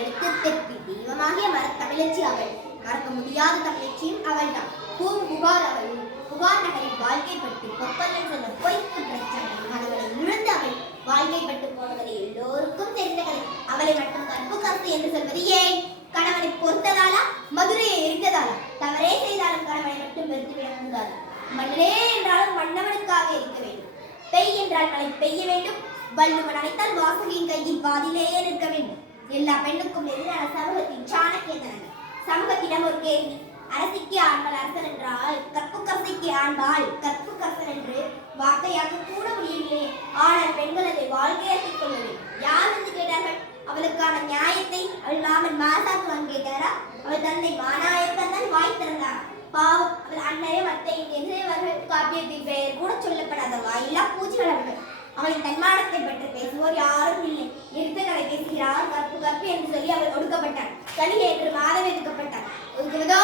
எடுத்து தெற்கு தெய்வமாகிய தமிழச்சி அவள். மறக்க முடியாத தமிழச்சியும் அவள் தான். புகார் அவள். புகார் நகரில் வாழ்க்கைப்பட்டு கொப்பல்கள் சொன்ன பொய்க்கு பிரச்சனை அவளை இழந்து அவள் வாழ்க்கைப்பட்டு போனவரை எல்லோருக்கும் தெரிந்த கதை. அவளை மட்டும் கற்பு கருத்து என்று சொல்வது ஏன்? கணவனை பொறுத்ததாலா? மதுரையை எரித்ததாலா? தவறே செய்தாலும் கணவனை மட்டும் வெறுத்துவிடக் கூடாது. மண்ணே என்றாலும் மன்னவனுக்காக இருக்க வேண்டும். பெய் என்றால் மழை பெய்ய வேண்டும். வள்ளுவன் அனைத்தால் வாசகின் கையில் பாதிலேயே நிற்க வேண்டும். எல்லா பெண்ணுக்கும் எதிரான சமூகத்தின் சாணக்கியத்தனங்கள். சமூகத்திடம் ஒரு கேள்வி. அரசிக்கு ஆண்பால் அரசன் என்றால் கற்புக்கரசிக்கு ஆண்பால் கற்புக்கரசன் என்று வார்த்தையாக கூட முடியவில்லை. ஆனால் பெண்கள் அதை வாழ்க்கையாக்கிக் கொள்ளவில்லை. யார் என்று கேட்டார்கள். அவளுக்கான நியாயத்தை அவள் மாமன் மாசாக்குவான் கேட்டாரா? அவள் தந்தை மாநாயக்கன் தான் வாய் திறந்தார். பாவம், அவள் அன்னையும் அத்தையும் எதிரவர்கள் காப்பியத்தின் பெயர் கூட சொல்லப்படாத வாயில்லா பூச்சிகள் அவர்கள். அவளின் தன்மானத்தை பற்றி பேசுவோர் யாரும் இல்லை. எடுத்த கதை பேசுகிறார். கற்பு கற்பு என்று சொல்லி அவள் ஒடுக்கப்பட்டார். கலிகை என்று மாதம் எடுக்கப்பட்டார். ஒதுக்குவதோ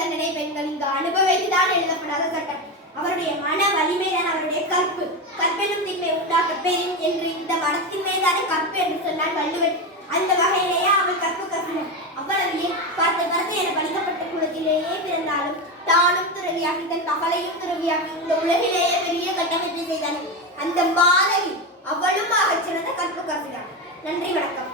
தண்டனை. பெண்கள் இங்கு அனுபவித்துதான் எழுதப்படாத சட்டம். அவருடைய மன வலிமைதான் அவருடைய கற்பு. கற்பெனும் திண்மை உண்டாக்க பெறும் என்று இந்த மனத்தின் மேலான கற்பு என்று சொன்னால் வள்ளுவன். அந்த வகையிலேயே அவள் கற்பு கற்பினார். அவ்வளவு பார்த்து என படிக்கப்பட்ட குலத்திலேயே பிறந்தாலும் தானும் துறவியாகி தன் மகளையும் துறவியாகி இந்த உலகிலேயே பெரிய கட்டமைப்பை செய்தாள். அந்த மாதவி அவளும் ஆகச் சிறந்த கற்பு கற்பினார். நன்றி, வணக்கம்.